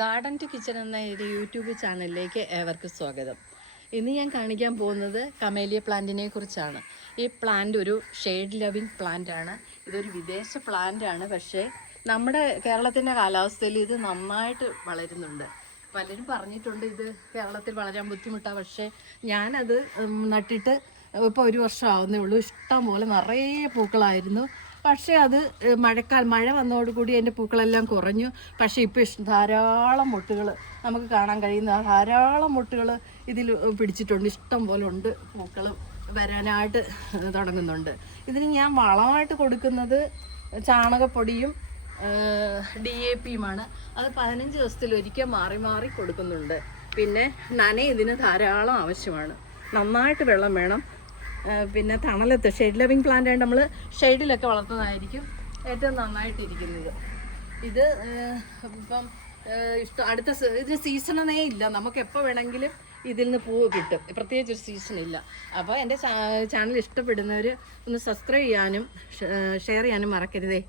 Garden to kitchen എന്ന ഒരു YouTube ചാനലിലേക്ക് ഏവർക്കും സ്വാഗതം. ഇന്ന് ഞാൻ കാണിക്കാൻ പോകുന്നത് കമേലിയ പ്ലാന്റിനെ കുറിച്ചാണ്. ഈ പ്ലാന്റ് ഒരു ഷെയ്ഡ് ലവിങ് പ്ലാന്റ് ആണ്. ഇതൊരു വിദേശ പ്ലാന്റ് ആണ്. പക്ഷേ നമ്മുടെ കേരളത്തിൻ്റെ കാലാവസ്ഥയിൽ ഇത് നന്നായിട്ട് വളരുന്നുണ്ട്. പലരും പറഞ്ഞിട്ടുണ്ട് ഇത് കേരളത്തിൽ വളരാൻ ബുദ്ധിമുട്ടാണ്. പക്ഷേ ഞാനത് നട്ടിട്ട് ഇപ്പോൾ ഒരു വർഷം ആവുന്നേ ഉള്ളൂ. ഇഷ്ടം പോലെ നിറയെ പൂക്കളായിരുന്നു. പക്ഷേ അത് മഴ വന്നതോടുകൂടി അതിൻ്റെ പൂക്കളെല്ലാം കുറഞ്ഞു. പക്ഷേ ഇപ്പോൾ ധാരാളം മൊട്ടുകൾ നമുക്ക് കാണാൻ കഴിയുന്ന ധാരാളം മൊട്ടുകൾ ഇതിൽ പിടിച്ചിട്ടുണ്ട്. ഇഷ്ടം പോലെ ഉണ്ട്, പൂക്കൾ വരാനായിട്ട് തുടങ്ങുന്നുണ്ട്. ഇതിന് ഞാൻ വളമായിട്ട് കൊടുക്കുന്നത് ചാണകപ്പൊടിയും DAPയുമാണ്. അത് 15 ദിവസത്തിലൊരിക്കൽ മാറി മാറി കൊടുക്കുന്നുണ്ട്. പിന്നെ ഇതിന് ധാരാളം ആവശ്യമാണ്. നന്നായിട്ട് വെള്ളം വേണം. പിന്നെ തണലത്ത് ഷെയ്ഡ് ലവിങ് പ്ലാന്റ് ആയിട്ട് നമ്മൾ ഷെയ്ഡിലൊക്കെ വളർത്തുന്നതായിരിക്കും ഏറ്റവും നന്നായിട്ടിരിക്കുന്നത്. ഇത് ഇപ്പം ഇതിന് സീസണേ ഇല്ല. നമുക്ക് എപ്പോൾ വേണമെങ്കിലും ഇതിൽ നിന്ന് പൂവ് കിട്ടും. പ്രത്യേകിച്ച് ഒരു സീസണില്ല. അപ്പോൾ എൻ്റെ ചാനൽ ഇഷ്ടപ്പെടുന്നവർ ഒന്ന് സബ്സ്ക്രൈബ് ചെയ്യാനും ഷെയർ ചെയ്യാനും മറക്കരുതേ.